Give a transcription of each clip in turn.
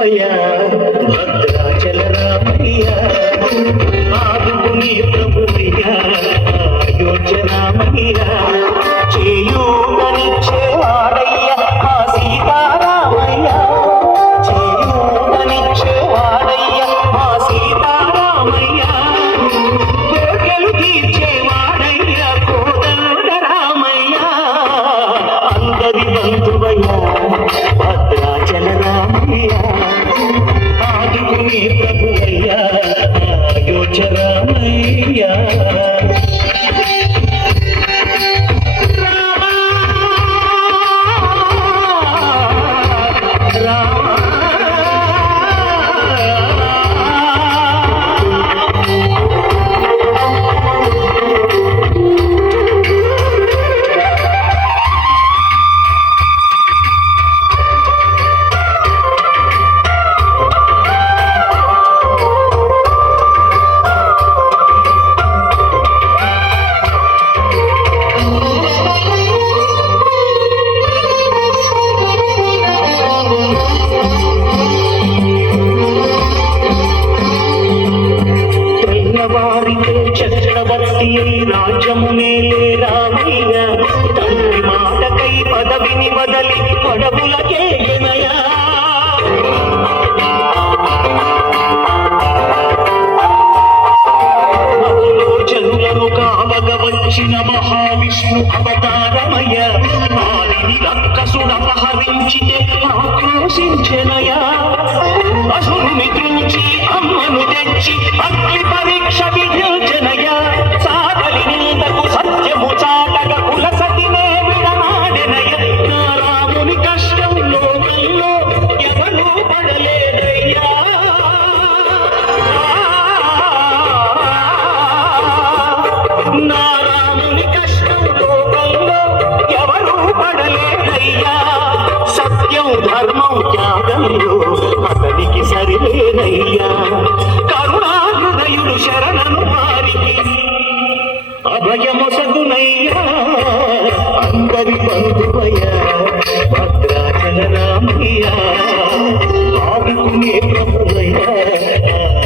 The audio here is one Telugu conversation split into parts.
బంధువయ్యా భద్రాచల రామయ్యా ఆదుకునే ప్రభువయ్యా అయోధ్య రామయ్యా చేయూతనిచ్చేవాడయ్యా ఆ సీతారామయ్యా చేయూతనిచ్చేవాడయ్యా ఆ సీతారామయ్యా కోర్కెలు తీర్చేవాడయ్యా కోదండ రామయ్యా అందరి బంధువయ్యా భద్రాచల రామయ్యా ఆదుకునే ప్రభువయ్యా అయోధ్య రామయ్యా చక్రవర్తి రాజ్యమునే రామయ్య తండ్రి మాటకై పదవిని బదలి పడవులకే వినయా జనులను కావగ వచ్చిన మహావిష్ణు అవతారమయ్య ఆదిని రక్కసుడపహరించితే ఆక్రోశించెనయా అసురుని త్రుంచి అమ్మను తెచ్చి అగ్ని పరీక్ష విధించెనయా సాగలి నిందకు సత్యము చాటగ కుల సతినే విడనాడెనయ నా రాముని కష్టం లోకంలో ఎవరూ పడలేదయ్యా నా రాముని కష్టం లోకంలో ఎవరూ పడలేదయ్యా సత్యం ధర్మం త్యాగంలో అతనికి సరిలేదయ్యా కరుణాహృదయుడు శరణను వారికి అభయమొసగునయ్యా అందరి బంధువయ్యా భద్రాచల రామయ్యా ఆదుకునే ప్రభువయ్యా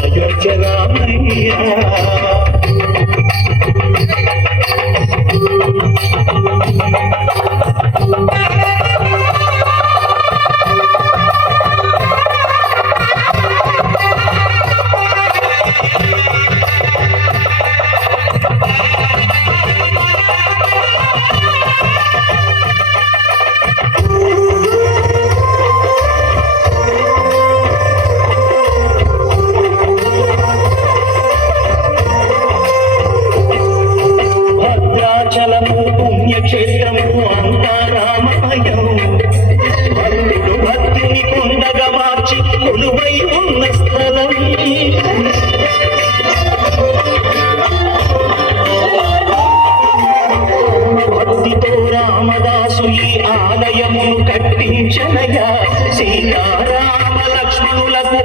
అయోధ్య రామయ్యా భద్రాచలము పుణ్యక్షేత్రము అంతా రామమయం భక్తుడు భక్తిని కొండగా మార్చి కొలువై ఉన్న స్థలం భక్తితో రామదాసు ఈ ఆలయమును కట్టించనయా సీతారామ లక్ష్మణులకు